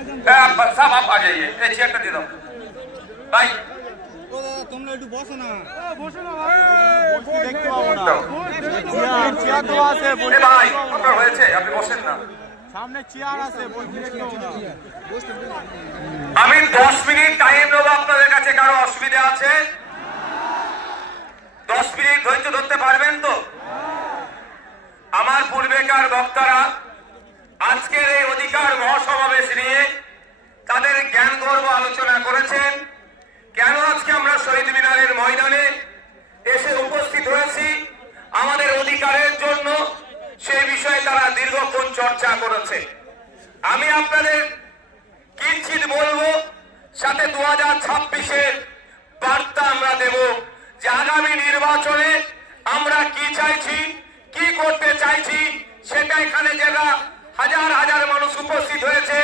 सब आप आ जाइए, चेयरটা দিয়ে দাও ভাই। ও দাদা তোমরা একটু বসো না। বসো না ভাই, বসে দেখতে পাবো না। চেয়ার তো আছে, এ ভাই আপনার হয়েছে, আপনি বসেন না। সামনে চেয়ার আছে, বসে দেখতে পাবো না। আমি 10 মিনিট টাইম নেব আপনাদের কাছে, কারো অসুবিধা আছে? 10 মিনিট ধৈর্য ধরতে পারবেন তো? আমার পূর্বেকার বক্তারা আজকের এই অধিকার মহাসমাবেশ নিয়ে তাদের জ্ঞান গর্ব আলোচনা করেছেন। কেন আজকে আমরা শহীদ মিনারের ময়দানে এসে উপস্থিত হয়েছি আমাদের অধিকারের জন্য, সেই বিষয়ে তারা দীর্ঘক্ষণ চর্চা করেছে। আমি আপনাদের কিঞ্চিত বলবো, সাথে 2026-এর বার্তা আমরা দেব যে আগামী নির্বাচনে আমরা কি চাইছি, কি করতে চাইছি, সেটা এখানে যারা হাজার হাজার মানুষ উপস্থিত হয়েছে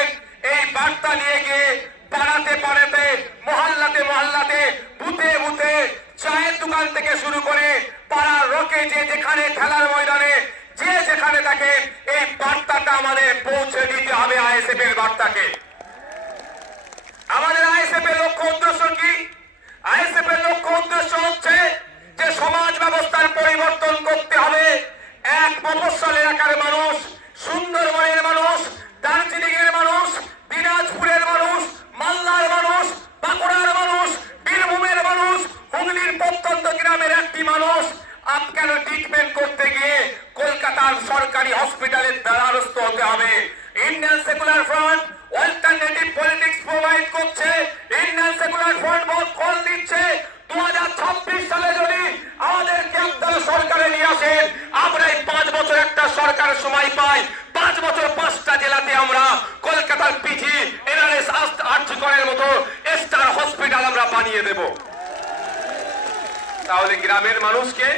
এই বার্তা নিয়ে গিয়ে পাড়াতে পাড়াতে, মহল্লাতে মহল্লাতে, বুথে বুথে, চায়ের দোকান থেকে শুরু করে পাড়ার রকে, যে যেখানে খেলার ময়দানে যে যেখানে থাকে, এই বার্তাটা আমাদের পৌঁছে দিতে হবে আইএসএফ এর বার্তাকে। আমাদের আইএসএফ এর লক্ষ্য উদ্দেশ্য কি? আইএসএফ এর লক্ষ্য উদ্দেশ্য হচ্ছে যে সমাজ ব্যবস্থার পরিবর্তন করতে হবে। এক মফস্বল এলাকার মানুষ, সুন্দরবনের মানুষ, দার্জিলিং এর মানুষ, দিনাজপুরের মানুষ, মালদার মানুষ, বাঁকুড়ার মানুষ, বীরভূমের মানুষ, হুগলির প্রত্যন্ত গ্রামের একটি মানুষ আপনার ট্রিটমেন্ট করতে গিয়ে কলকাতার সরকারি হসপিটালের দ্বারস্থ হতে হবে। Indian secular front alternative politics provide করছে। ইন্ডিয়ান সেকুলার ফ্রন্ট বহুত কল দিচ্ছে 2026 সালে যদি আমাদেরকে আপনারা সরকারে নিয়ে আসেন, আমরা এই 5 বছর একটা সরকার সময় পাই, 5 বছর 5টা জেলাতে আমরা কলকাতার পিজি, এনআরএস, আর্যকরের মতো স্টার হসপিটাল আমরা বানিয়ে দেব। তাহলে গ্রামের মানুষকে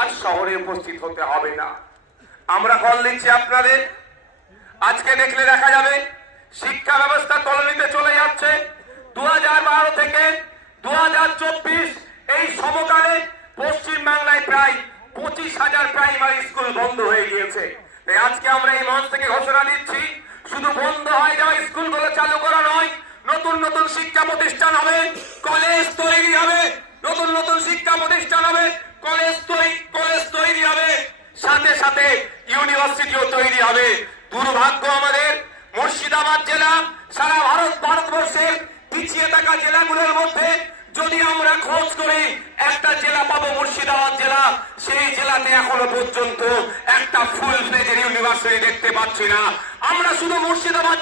আর শহরে উপস্থিত হতে হবে না। আমরা কল দিচ্ছি আপনাদের। আজকে দেখলে দেখা যাবে শিক্ষা ব্যবস্থা তলানিতে চলে যাচ্ছে। 2012 থেকে 2024 এই সমকালে পশ্চিম বাংলায় প্রায় 25,000 প্রাইমারি স্কুল বন্ধ হয়ে গিয়েছে। তাই আজকে আমরা এই মঞ্চ থেকে ঘোষণা দিচ্ছি, শুধু বন্ধ হয়ে যাওয়া স্কুলগুলো চালু করা নয়, নতুন নতুন শিক্ষা প্রতিষ্ঠান হবে, কলেজ তৈরি হবে, নতুন নতুন শিক্ষা প্রতিষ্ঠান হবে, কলেজ তৈরি হবে, সাথে সাথে ইউনিভার্সিটিও তৈরি হবে। দুর্ভাগ্য আমাদের মুর্শিদাবাদ জেলা সারা ভারতবর্ষের পিছিয়ে থাকা জেলাগুলোর মধ্যে যদি আমরা খোঁজ করি একটা জেলা পাবো, মুর্শিদাবাদ জেলা। সেই জেলাতে এখনো পর্যন্ত একটা ফুল ফ্লেজের ইউনিভার্সিটি দেখতে পাচ্ছি না। আমরা শুধু মুর্শিদাবাদ